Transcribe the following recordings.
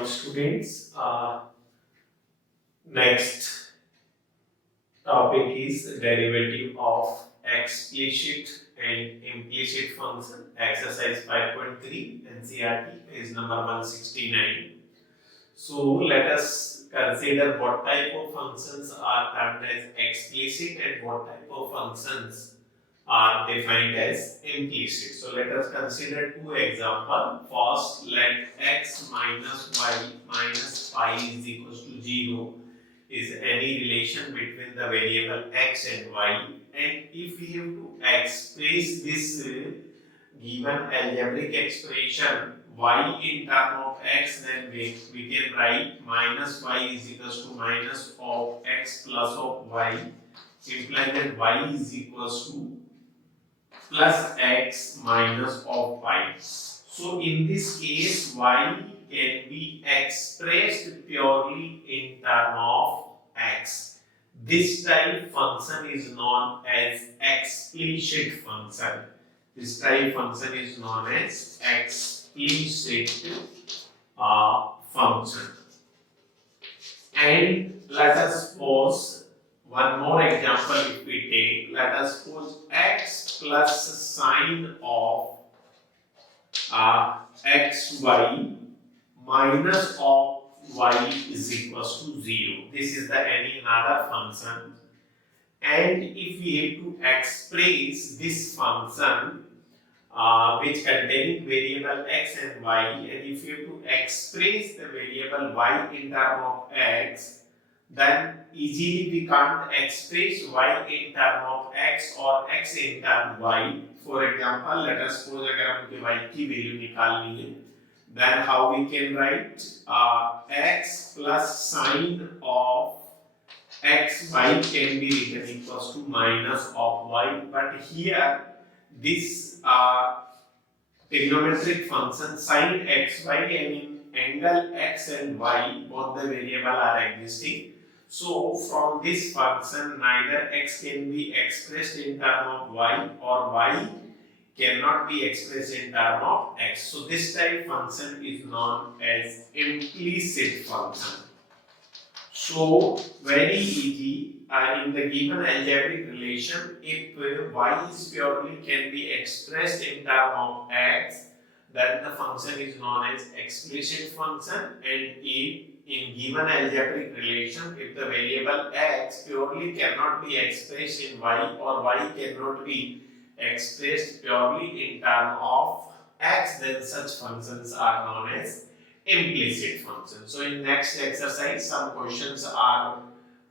morning, students. Next topic is derivative of explicit and implicit function. Exercise 5.3 NCERT is number 169. So let us consider what type of functions are termed as explicit and what type of functions are defined as implicit. So let us consider two examples. First, let x minus y minus pi is equals to 0 is any relation between the variable x and y, and if we have to express this given algebraic expression y in term of x, then we can write minus y is equals to minus of x plus of y, implying that y is equals to plus x minus of y. So in this case, y can be expressed purely in term of x. This type function is known as explicit function. This type function is known as explicit function. And let us suppose one more example if we take. Let us suppose x plus sine of xy minus of y is equals to 0. This is the any another function. And if we have to express this function which containing variable x and y, and if you have to express the variable y in term of x, then easily we can't express y in term of x or x in term y. For example, let us suppose अगर हमको y की value निकालनी है, then how we can write x plus sine of x y can be written equals to minus of y, but here this trigonometric function sin xy, and in angle x and y both the variable are existing. So from this function neither x can be expressed in term of y or y cannot be expressed in term of x. So this type function is known as implicit function. So very easy. In the given algebraic relation, if y is purely can be expressed in term of x, then the function is known as explicit function. And if in given algebraic relation, if the variable x purely cannot be expressed in y or y cannot be expressed purely in term of x, then such functions are known as implicit functions. So in next exercise, some questions are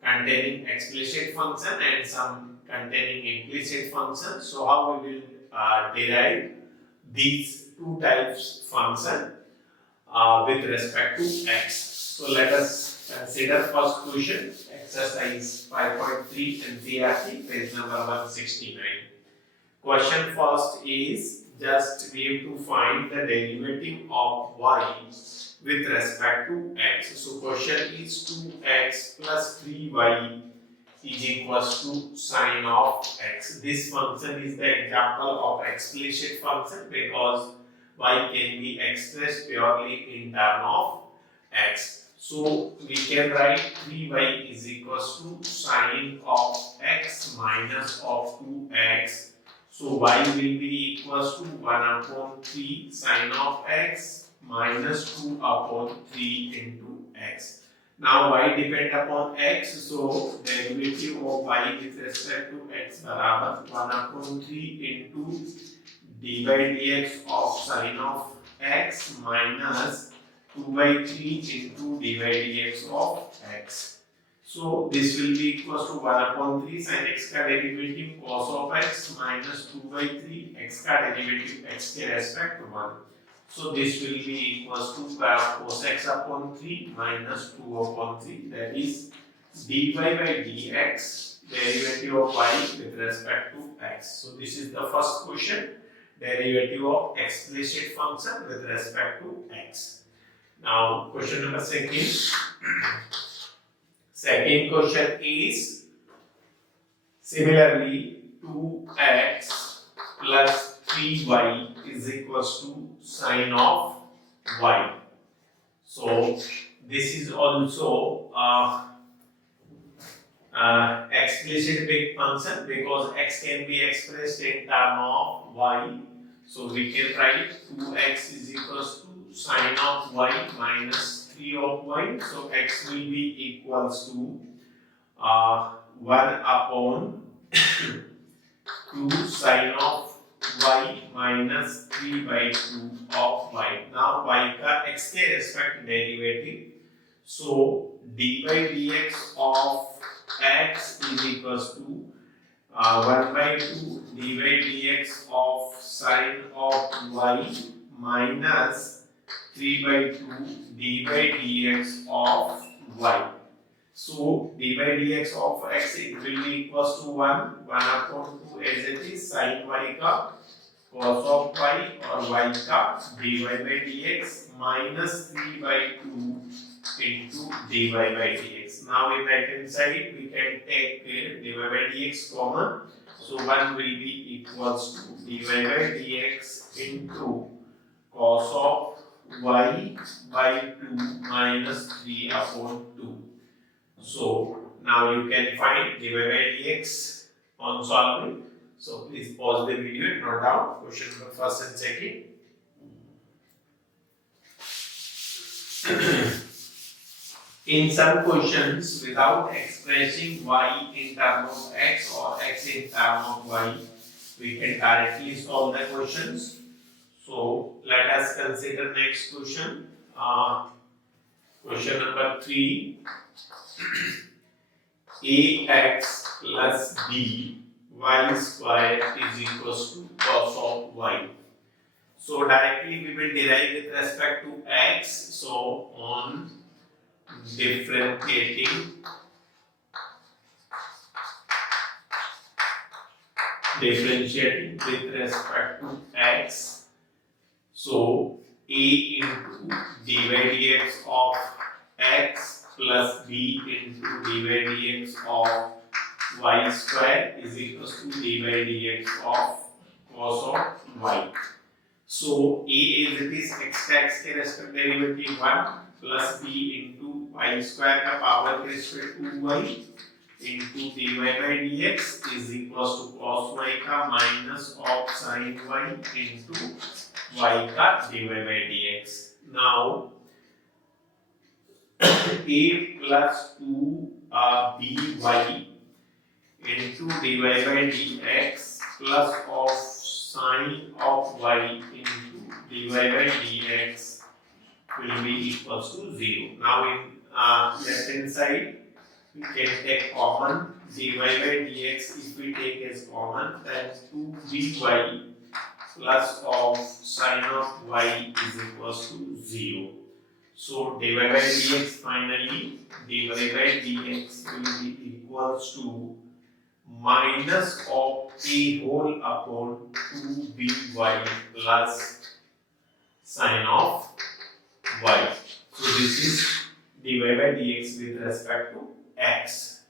containing explicit function and some containing implicit function. So how we will derive these two types function with respect to x. So let us consider first question, exercise 5.3 NCERT, page number 169. Question first is just we have to find the derivative of y with respect to x. So question is 2x plus 3y is equals to sine of x. This function is the example of explicit function because y can be expressed purely in term of x. So we can write 3y is equals to sine of x minus of 2x. So y will be equals to 1 upon 3 sine of x minus 2 upon 3 into x. Now y depend upon x, so derivative of y with respect to x बराबर 1 upon 3 into d by dx of sine of x minus 2 by 3 into d by dx of x. So this will be equals to 1 upon 3 sin x का derivative cos of x minus 2 by 3 x का derivative x के respect 1. So this will be equals to cos x upon 3 minus 2 upon 3, that is dy by dx derivative of y with respect to x. So this is the first question, derivative of explicit function with respect to x. Now question number second. Second question is similarly 2x plus 3y is equals to sine of y. So this is also explicit big function because x can be expressed in term of y. So we can write 2x is equals to sine of y minus 3 of y. So x will be equals to 1 upon 2 sine of y minus 3 by 2 of y. Now y का x के respect derivative. So dy dx of x is equals to 1 by 2 dy dx of sine of y minus 3 by 2 dy dx of y. So dy dx of x it will be equals to 1 upon 2 as it is sin y का cos of y और y का dy by dx minus 3 by 2 into dy by dx. Now in right hand side we can take dy by dx common. So 1 will be equals to dy by dx into cos of y by 2 minus 3 upon 2. So now you can find dy by dx on solving. So please pause the video and note down question number first and second. In some questions, without expressing y in terms of x or x in terms of y, we can directly solve the questions. So let us consider next question. Question number 3. Ax plus b y square is equals to cos of y. So directly we will derive with respect to x. So on differentiating with respect to x. So a into dy dx of x plus b into dy dx of y square is equals to dy dx of cos of y. So a is it is x के respect derivative 1 plus b into y square का power के respect 2y into dy by dx is equals to cos y का minus of sin y into y का dy by dx. Now a plus 2 by into dy by dx plus of sine of y into dy by dx will be equals to 0. Now in left hand side we can take common dy by dx. If we take as common, then 2by plus of sine of y is equals to 0. So dy by dx finally dy by dx will be equals to minus of a whole upon 2by plus sine of y. So this is dy by dx with respect to x.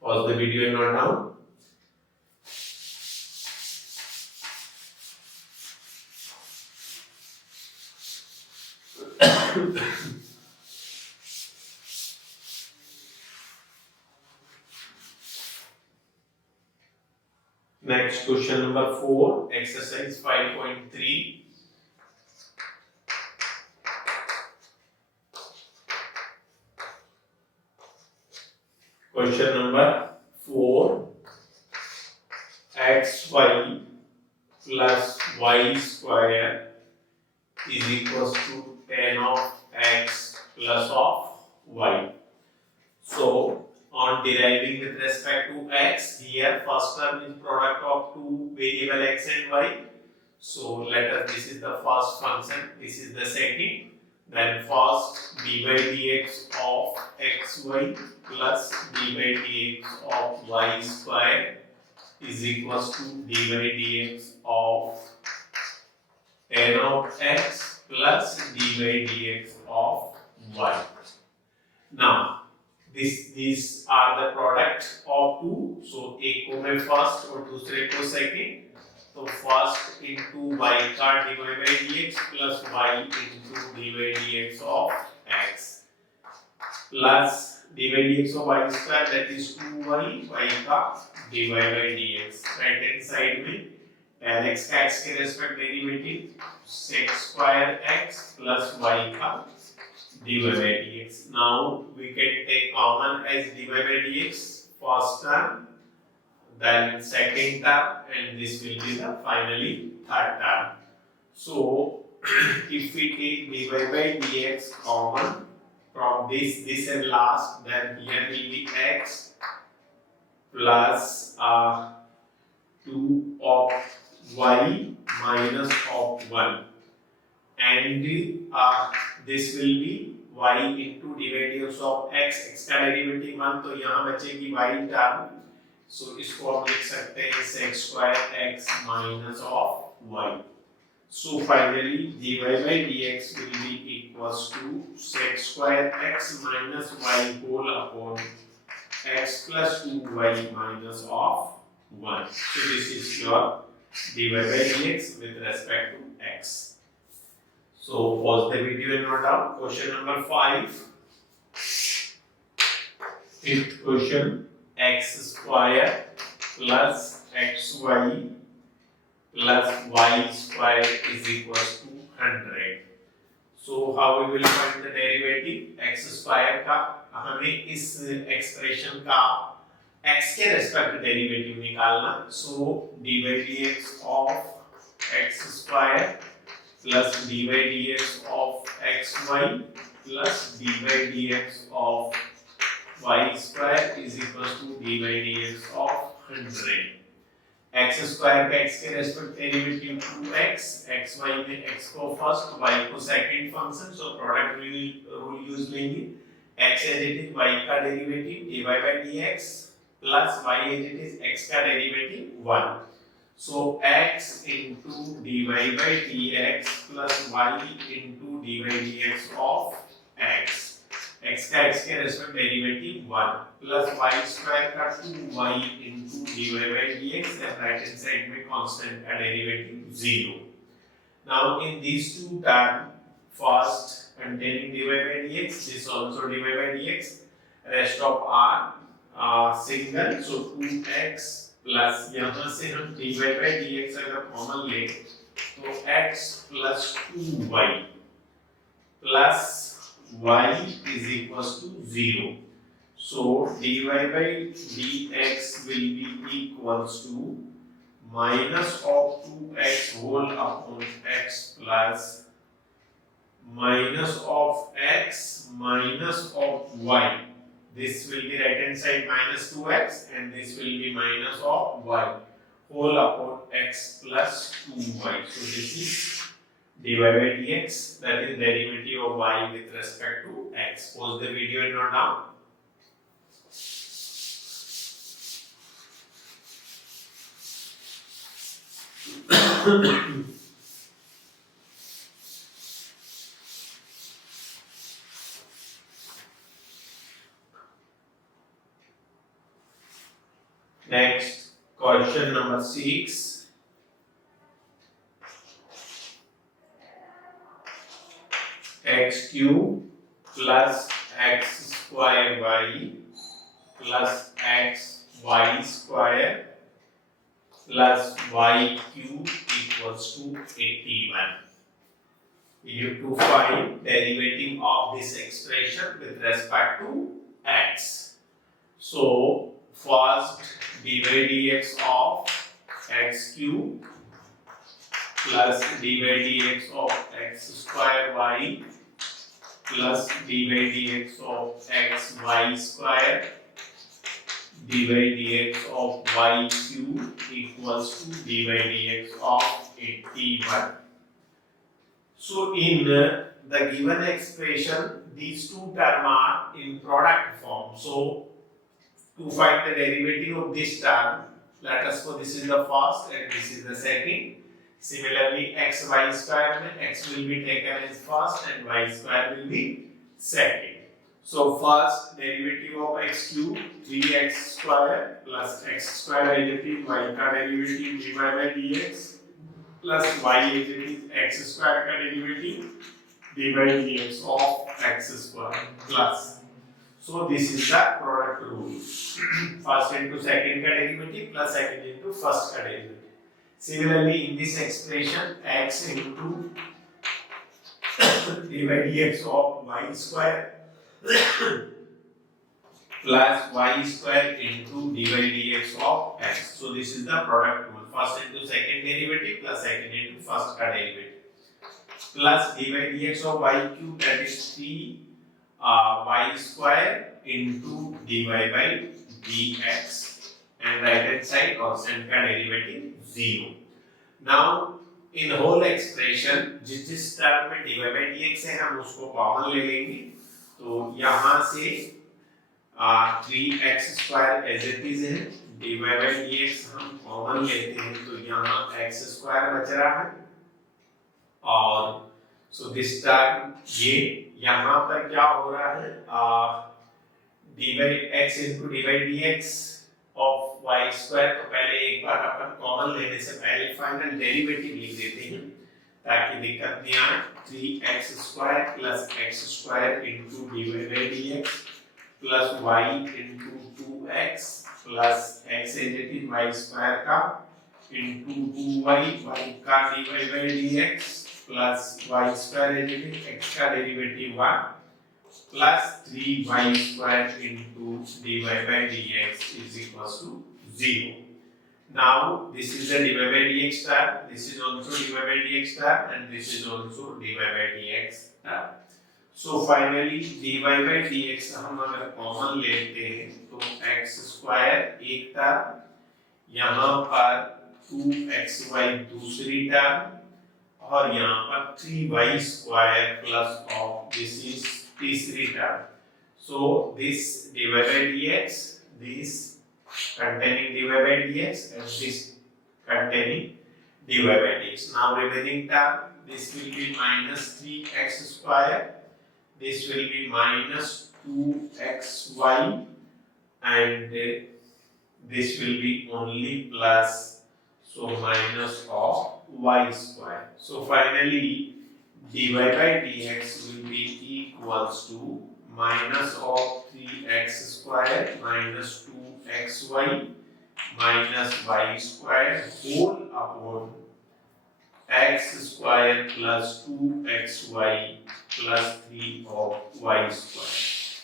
Pause the video and note down. Next question number 4, exercise 5.3. Question number 4, xy plus y square is equals to tan of x plus of y. So on deriving with respect to x, here first term is product of two variable x and y. So let us, this is the first function, this is the second. Then first dy by dx of xy plus dy by dx of y square is equals to dy by dx of tan of x plus dy by dx of y. Now these are the product of two. So एक को मैं first और दूसरे को second. तो first into y का dy by dx plus y into dy by dx of x plus dy by dx of y square that is 2y y का dy by dx। Right hand side में tan x का x के respect derivative sec square x plus y का dy by dx। Now we can take common as dy by dx first term, then second term, and this will be the finally third term. So if we take dy by dx common from this and last, then here will be x plus 2 of y minus of 1, and this will be y into derivatives of x, x का derivative 1, तो यहाँ बचेगी y term, सो इसको हम लिख सकते हैं sec square x minus of y। So finally dy by dx will be equals to sec square x minus y whole upon x plus 2y minus of 1। So this is your dy by dx with respect to x। So pause the video and note down question number 5। Fifth question, x square plus xy plus y square is equals to 100। So how we will find the derivative? x square का हमें इस expression का x के respect derivative निकालना। So dy by dx of x square plus dy by dx of xy plus dy by dx of y square is equals to dy by dx of 100। x square का x के respect derivative 2x, xy में x को first y को second function, so product rule use लेंगे। x as it is y का derivative dy by dx plus y as it is x का derivative 1, so x into dy by dx plus y into dy by dx of x, x का x के respect derivative 1 plus y square का 2y into dy by dx, and right hand side में constant का derivative 0। Now in these two terms, first containing dy by dx, this also dy by dx, rest of are single, so 2x plus यहाँ से हम dy by dx अगर common ले तो x plus 2y plus y is equals to 0, so dy by dx will be equals to minus of 2x whole upon x plus minus of x minus of y, this will be right hand side minus 2x and this will be minus of y whole upon x plus 2y, so this is dy by dx, that is derivative of y with respect to x। Pause the video and note down। Next, question number 6। x cube plus x square y plus x y square plus y cube equals to 81। You have to find derivative of this expression with respect to x। So first dy by dx of x cube plus dy by dx of x square y plus dy by dx of x y square dy by dx of y cube equals to dy by dx of 81। So in the given expression, these two terms are in product form. So to find the derivative of this term, let us suppose this is the first and this is the second. Similarly, x y square में x will be taken as first and y square will be second. So first derivative of x cube 3x square plus x square as it is y का derivative dy by dx plus y as it is x square का derivative dy by dx of x square plus. So this is the product rule. First into second का derivative plus second into first का derivative. Similarly, in this expression, x into dy by dx of y square plus y square into dy by dx of x. So this is the product rule. First into second derivative plus second into first का derivative plus dy by dx of y cube, that is 3 y square into dy by dx, and right hand side constant का derivative 0. Now in whole expression जिस term में dy by dx है हम उसको common ले लेंगे, तो यहाँ से 3x square as it is है, dy by dx हम कॉमन लेते हैं तो यहाँ x square बच रहा है, और so this term ये यहाँ पर क्या हो रहा है, dy by x into dy by dx of y square, तो पहले एक बार अपन कॉमन लेने से पहले फाइनल डेरिवेटिव लिख देते हैं ताकि दिक्कत नहीं आए. 3x square plus x square into dy by dx plus y into 2x plus x as it is y square का into 2y y का dy by dx plus y square as it is x का derivative 1 plus 3y square into dy by dx is equals to 0. Now this is the dy by dx term, this is also dy by dx term, and this is also dy by dx term. So finally dy by dx हम अगर common लेते हैं तो x square एक term, यहाँ पर 2xy दूसरी term, और यहाँ पर 3y square plus of this is तीसरी term. So this dy by dx, this containing dy by dx, and this containing dy by dx. Now remaining term, this will be minus 3x square, this will be minus 2xy, and this will be only plus, so minus of y square. So finally dy by dx will be equals to minus of 3x square minus 2xy minus y square whole upon x square plus 2xy plus 3 of y square.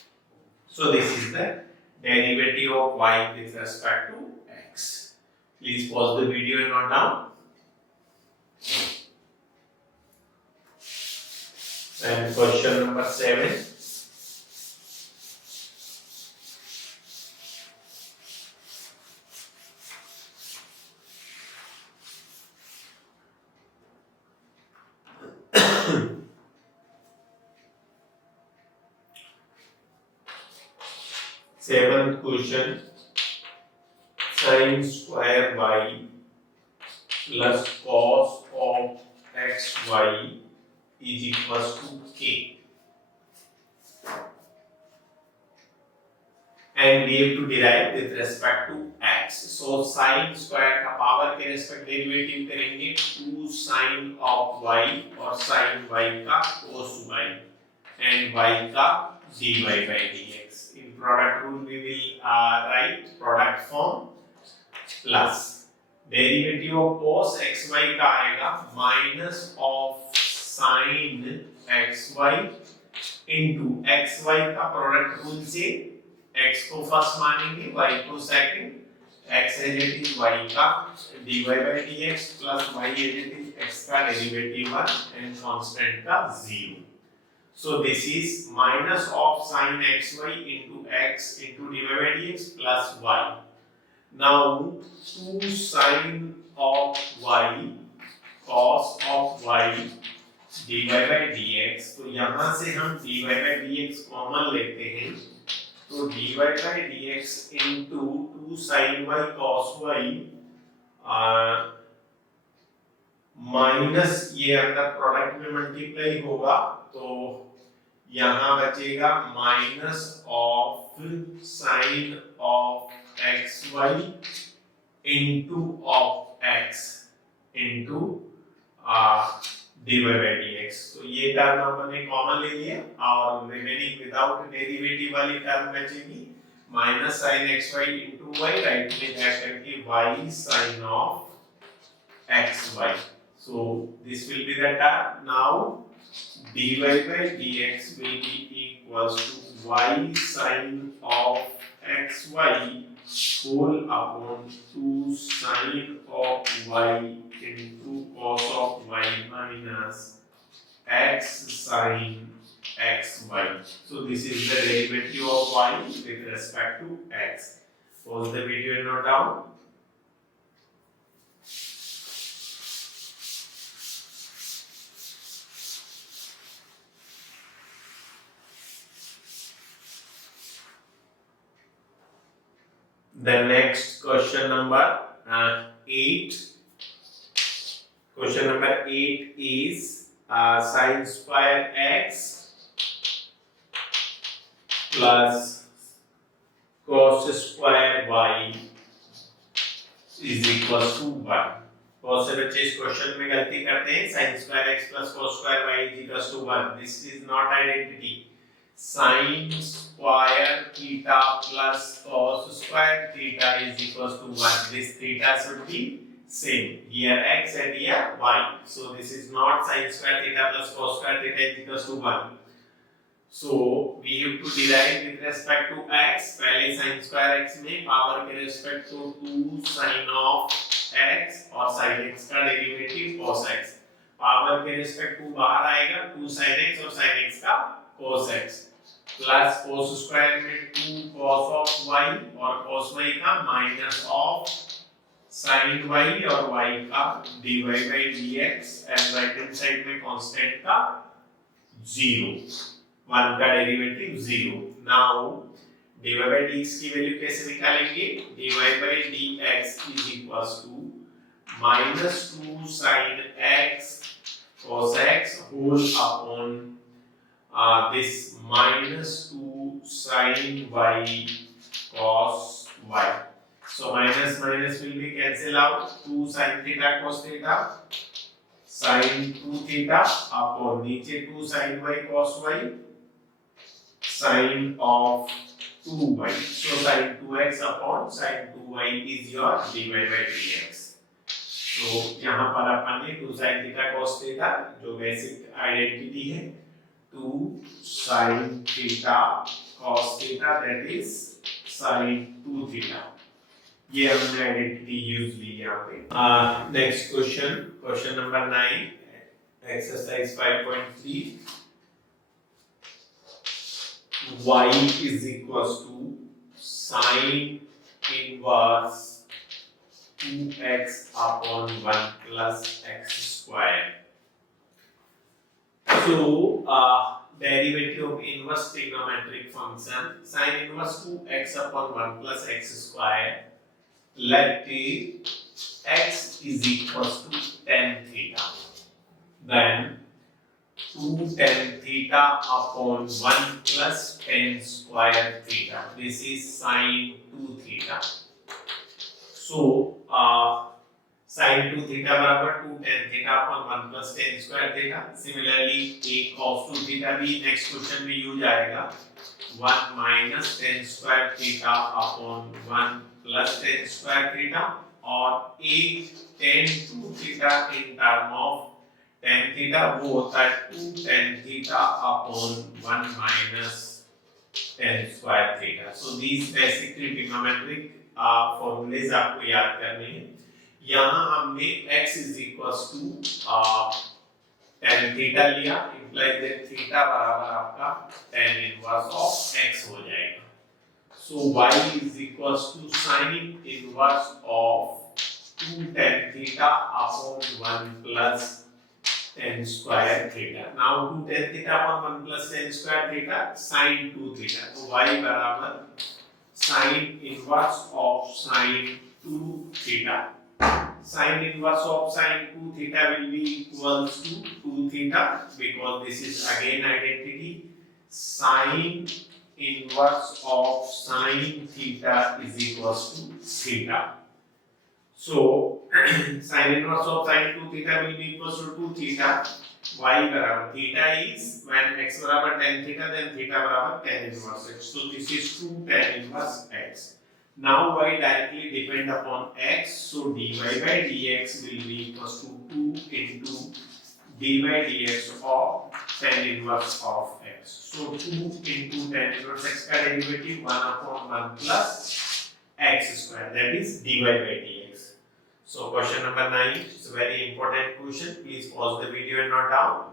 So this is the derivative of y with respect to x. Please pause the video and note down. And question number 7. Seventh question, sin square y plus cos of xy is equals to k, and we have to derive with respect to x. So sin square का power के respect derivative करेंगे 2 sin of y और sin y का cos y and y का dy by dx. In product rule we will write product form plus derivative of cos xy का आएगा minus of sin xy into xy का product rule से x को first मानेंगे, y को second, x as it is y का dy by dx plus y as it is x का derivative 1 and constant का 0. So this is minus of sin xy into x into dy by dx plus y. Now 2 sin of y cos of y dy by dx, तो यहाँ से हम dy by dx common लेते हैं, तो dy by dx into 2 sin y cos y minus ये अंदर product में मल्टीप्लाई होगा, तो यहाँ बचेगा minus of sine of X Y into of X into dy by dx। तो ये टर्म हमने कॉमन ले लिया और रिमेनिंग विदाउट डेरिवेटिव वाली टर्म बचेगी minus sine X Y into Y, right में क्या करके y sine of X Y. So this will be the term। Now dy by dx will be equals to y sin of xy whole upon 2 sin of y into cos of y minus x sin xy। So this is the derivative of y with respect to x। Pause the video and note down। The next question number 8. Question number 8 is sin square x plus cos square y is equals to 1। बहुत से बच्चे इस question में गलती करते हैं, sin square x plus cos square y is equals to 1। This is not identity। sin square theta plus cos square theta is equals to 1। This theta should be same, here x and here y। So this is not sin square theta plus cos square theta is equals to 1। So we have to derive with respect to x। पहले sin square x में power के respect to 2 sin of x और sin x का derivative cos x। Power के respect to बाहर आएगा 2 sin x और sin x का cos x plus cos square में 2 cos of y और cos y का माइनस ऑफ sin y और y का dy by dx and right hand side में कांस्टेंट का 0, 1 का derivative 0। Now dy by dx की वैल्यू कैसे निकालेंगे? dy by dx is equals to minus 2 sin x cos x whole upon this minus 2 sin y cos y। So minus minus will be cancel out, 2 sin theta cos theta sin 2 theta upon नीचे 2 sin y cos y sin of 2y। So sin 2x upon sin 2y is your dy by dx। तो यहाँ पर अपन ने 2 sin theta cos theta जो basic identity है 2 sin theta cos theta, that is sin 2 theta। ये हमने identity use ली यहाँ पे। Next question, question number 9, exercise 5.3। y is equals to sin inverse 2x upon 1 plus x square। So derivative of inverse trigonometric function sin inverse 2x upon 1 plus x square, let x is equals to tan theta, then 2 tan theta upon 1 plus tan square theta, this is sin 2 theta। So sin 2 theta बराबर 2 tan theta upon 1 plus tan square theta। Similarly एक cos 2 theta भी next question में use आएगा, 1 minus tan square theta upon 1 plus tan square theta, और एक tan 2 theta in term of tan theta वो होता है 2 tan theta upon 1 minus tan square theta। So these basically trigonometric formulas आपको याद करने हैं। यहाँ हमने x is equals to tan theta लिया, implies that theta बराबर आपका tan inverse of x हो जाएगा। So y is equals to sin inverse of 2 tan theta upon 1 plus tan square theta। Now 2 tan theta upon 1 plus tan square theta sin 2 theta। तो y बराबर sin inverse of sin 2 theta। Sin inverse of sin 2 theta will be equals to 2 theta because this is again identity। sine inverse of sine theta is equals to theta. So sine inverse of sine 2 theta will be equals to 2 theta. Y बराबर theta is when x बराबर tan theta, then theta बराबर tan inverse x. So this is 2 tan inverse x. Now y directly depend upon x, so dy by dx will be equals to 2 into dy dx of tan inverse of x. So 2 into tan inverse x का derivative 1 upon 1 plus x square, that is dy by dx. So question number 9 is a very important question. Please pause the video and note down.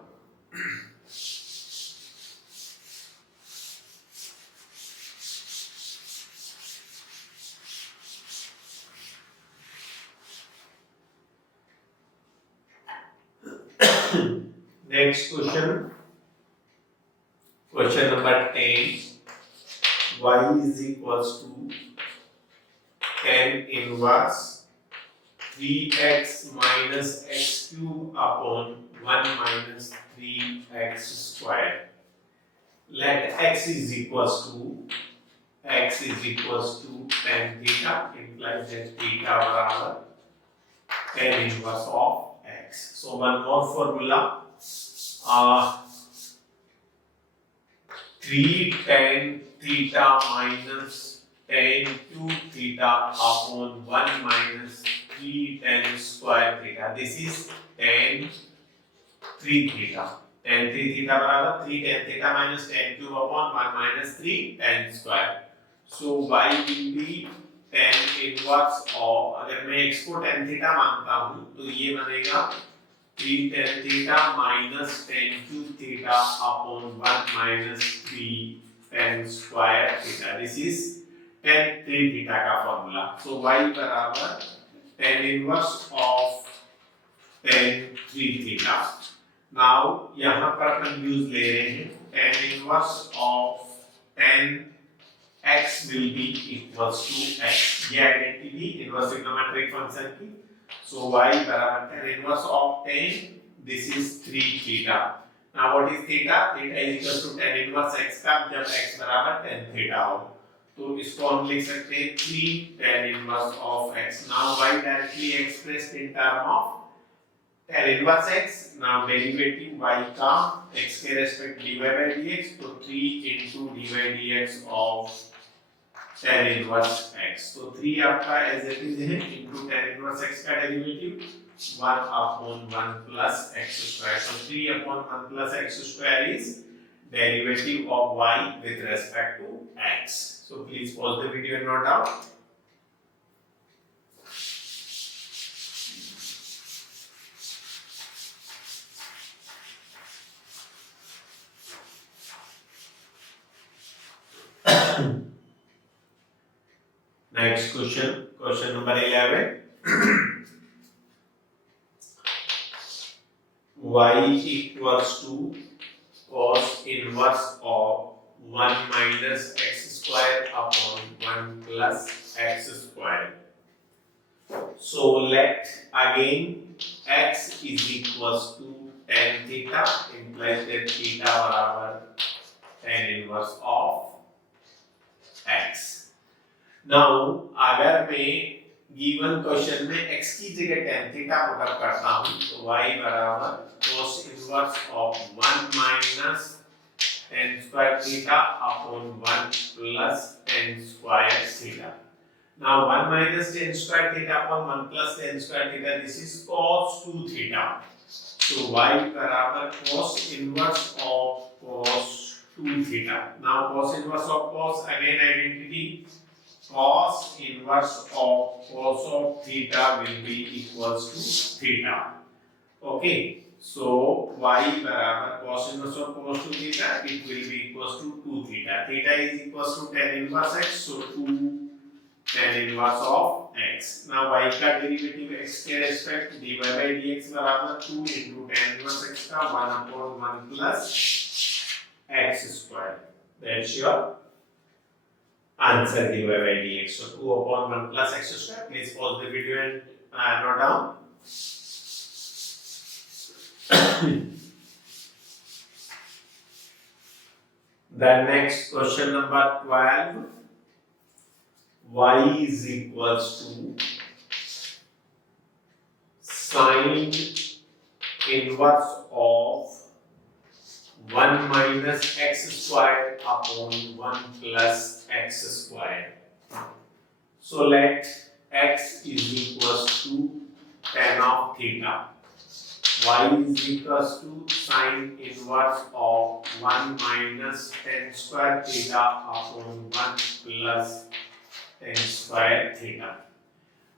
Next question. Question number 10. Y is equals to tan inverse 3x minus x cube upon 1 minus 3x square. Let x is equals to tan theta, implies that theta barabar tan inverse of x. So one more formula, 3 tan theta minus tan cube theta upon 1 minus 3 tan square theta. This is tan 3 theta. Tan 3 theta बराबर 3 tan theta minus tan cube upon 1 minus 3 tan square. So y will be tan inverse of, अगर मैं x को tan theta मानता हूँ तो ये बनेगा 3 tan theta minus tan cube theta upon 1 minus 3 tan square theta. This is tan 3 theta का formula. So y बराबर tan inverse of tan 3 theta. Now यहाँ पर हम यूज ले रहे हैं tan inverse of tan x will be equals to x. ये identity inverse trigonometric function की. So y बराबर tan inverse of tan, this is 3 theta. Now what is theta? Theta is equals to tan inverse x का जब x बराबर tan theta हो. तो इसको हम लिख सकते हैं 3 tan inverse of x. Now y directly expressed in term of tan inverse x. Now derivative y का x के respect dy by dx, तो 3 into dy by dx of tan inverse x. So 3 आपका as it is है into tan inverse x का derivative 1 upon 1 plus x square. So 3 upon 1 plus x square is derivative of y with respect to x. So please pause the video and note down. Next question, question number 11. Y equals to cos inverse of 1 minus x square upon 1 plus x square. So let again x is equals to tan theta, implies that theta barabar tan inverse of x. Now अगर मैं given question में x की जगह tan theta put up करता हूँ तो y बराबर cos inverse of 1 minus tan square theta upon 1 plus tan square theta. Now 1 minus tan square theta upon 1 plus tan square theta, this is cos 2 theta. So y बराबर cos inverse of cos 2 theta. Now cos inverse of cos, again identity, cos inverse of cos of theta will be equals to theta. Okay, so y बराबर cos inverse of cos 2 theta, it will be equals to 2 theta. Theta is equals to tan inverse x, so 2 tan inverse of x. Now y का derivative x के respect dy by dx बराबर 2 into tan inverse x का 1 upon 1 plus x square. That's your answer dy by dx. So 2 upon 1 plus x square. Please pause the video and note down. Then next question number 12. Y is equals to sine inverse of 1 minus x squared upon 1 plus x squared. So let x is equals to tan of theta. Y is equals to sine inverse of 1 minus tan square theta upon 1 plus tan square theta.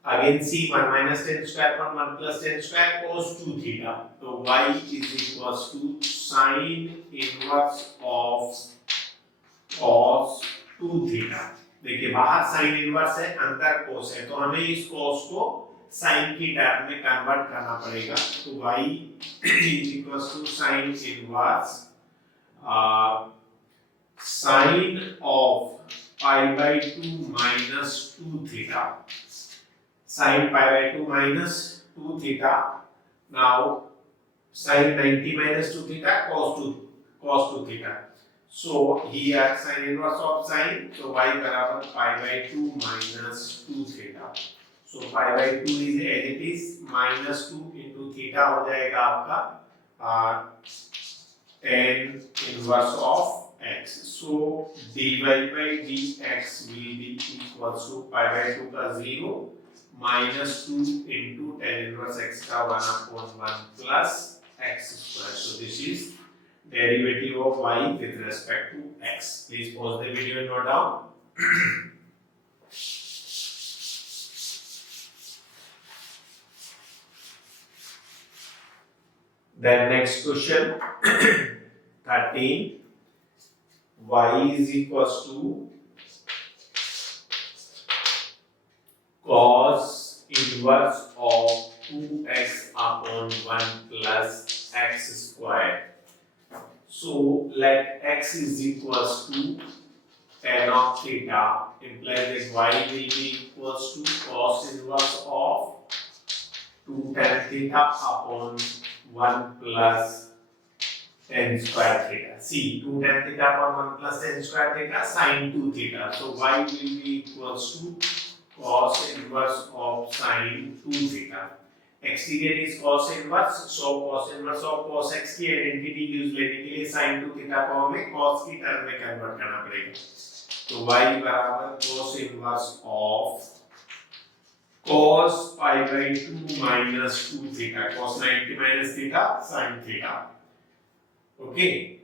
Again see 1 minus tan square upon 1 plus tan square cos 2 theta. So y is equals to sine inverse of cos 2 theta. देखिए बाहर sine inverse है, अंदर कोस है, तो हमें इस कोस को sign की टर्म में कन्वर्ट करना पड़ेगा. तो y is equals to sin inverse sin of pi by 2 minus 2 theta. Sin pi by 2 minus 2 theta. Now sin 90 minus 2 theta cos 2 theta. So here sin inverse of sin, so y बराबर pi by 2 minus 2 theta. So pi by 2 is as it is, minus 2 into theta हो जाएगा आपका tan inverse of x. So dy by dx will be equals to pi by 2 का 0 minus 2 into tan inverse x का 1 upon 1 plus x square. So this is derivative of y with respect to x. Please pause the video and note down. Then next question 13. Y is equals to cos inverse of 2x upon 1 plus x square. So let x is equals to tan of theta, implies that y will be equals to cos inverse of 2 tan theta upon 1 plus tan square theta. See, 2 tan theta upon 1 plus tan square theta sin 2 theta. So y will be equals to cos inverse of sin 2 theta. Exterior is cos inverse, so cos inverse of cos x की identity use लेने के लिए sin 2 theta को हमें cos की term में convert करना पड़ेगा. तो y बराबर cos inverse of cos pi by 2 minus 2 theta, cos 90 minus theta sin theta. Okay.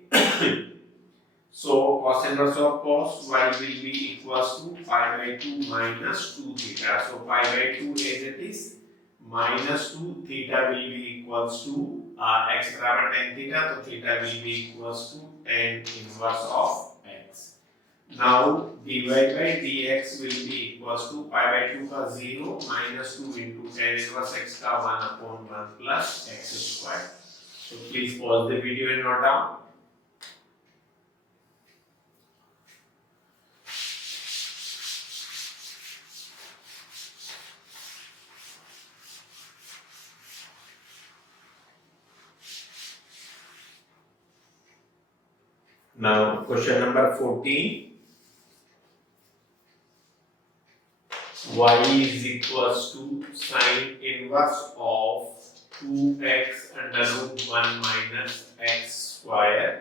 So cos inverse of cos y will be equals to pi by 2 minus 2 theta. So pi by 2 as it is, minus 2 theta will be equals to x बराबर tan theta, तो theta will be equals to tan inverse of x. Now dy by dx will be equals to pi by 2 का 0 minus 2 into tan inverse x का 1 upon 1 plus x square. So please pause the video and note down. Now question number 14. Y is equals to sin inverse of 2x under root 1 minus x square.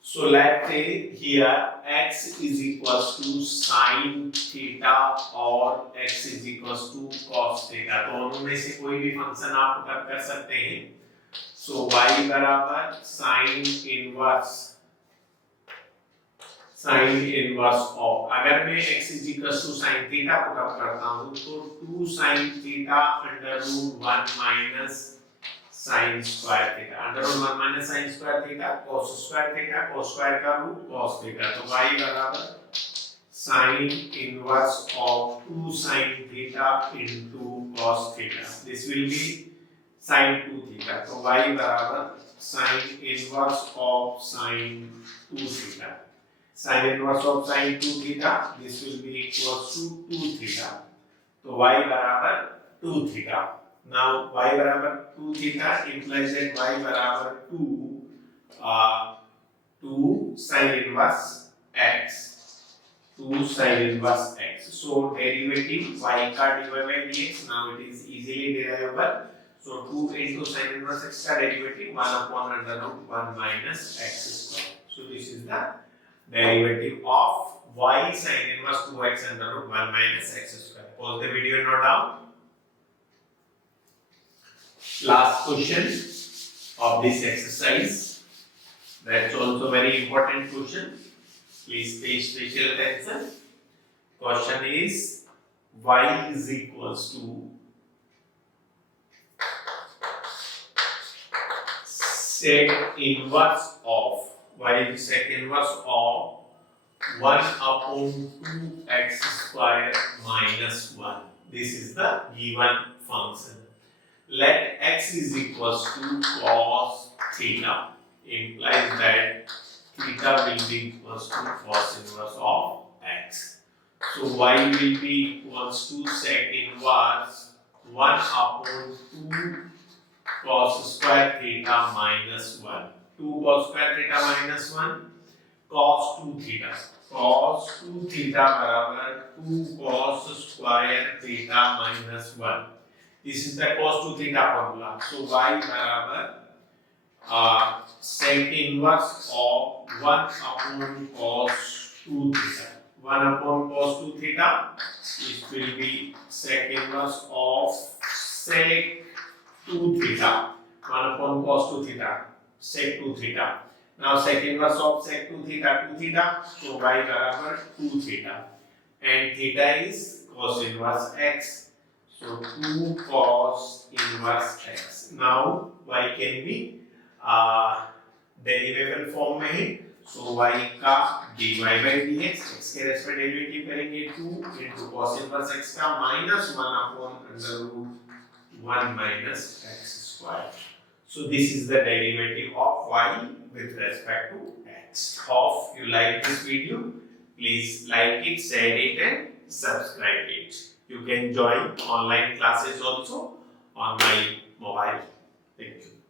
So let's say here x is equals to sin theta or x is equals to cos theta. दोनों में से कोई भी function आप put कर सकते हैं. So y बराबर sin inverse of, अगर मैं x is equals to sin theta put करता हूँ तो 2 sin theta under root 1 minus sin square theta. Under root 1 minus sin square theta cos square का root cos theta. तो y बराबर sin inverse of 2 sin theta into cos theta. This will be sin 2 theta. तो y बराबर sin inverse of sin 2 theta. Sin inverse of sin 2 theta, this will be equals to 2 theta. तो y बराबर 2 theta. Now y बराबर 2 theta implies that y बराबर 2 2 sin inverse x. 2 sin inverse x. So derivative y का dy by dx. Now it is easily derivable. So 2 into sin inverse x का derivative 1 upon under root 1 minus x square. So this is the derivative of y sin inverse 2x under root 1 minus x square. Pause the video and note down. Last question of this exercise. That's also very important question. Please pay special attention. Question is y is equals to sec inverse of y is sec inverse of 1 upon 2x square minus 1. This is the given function. Let x is equals to cos theta. Implies that theta will be equals to cos inverse of x. So y will be equals to sec inverse 1 upon 2 cos square theta minus 1. 2 cos square theta minus 1 cos 2 theta. Cos 2 theta बराबर 2 cos square theta minus 1. This is the cos 2 theta formula. So y बराबर sec inverse of 1 upon cos 2 theta. 1 upon cos 2 theta, it will be sec inverse of sec 2 theta. 1 upon cos 2 theta, sec 2 theta. Now sec inverse of sec 2 theta, 2 theta. So y barabar 2 theta. And theta is cos inverse x. So 2 cos inverse x. Now y can be derivable form में है. So y का dy by dx, x के respect derivative करेंगे 2 into cos inverse x का minus 1 upon under root 1 minus x square. So this is the derivative of y with respect to x. Hope you like this video. Please like it, share it and subscribe it. You can join online classes also on my mobile. Thank you.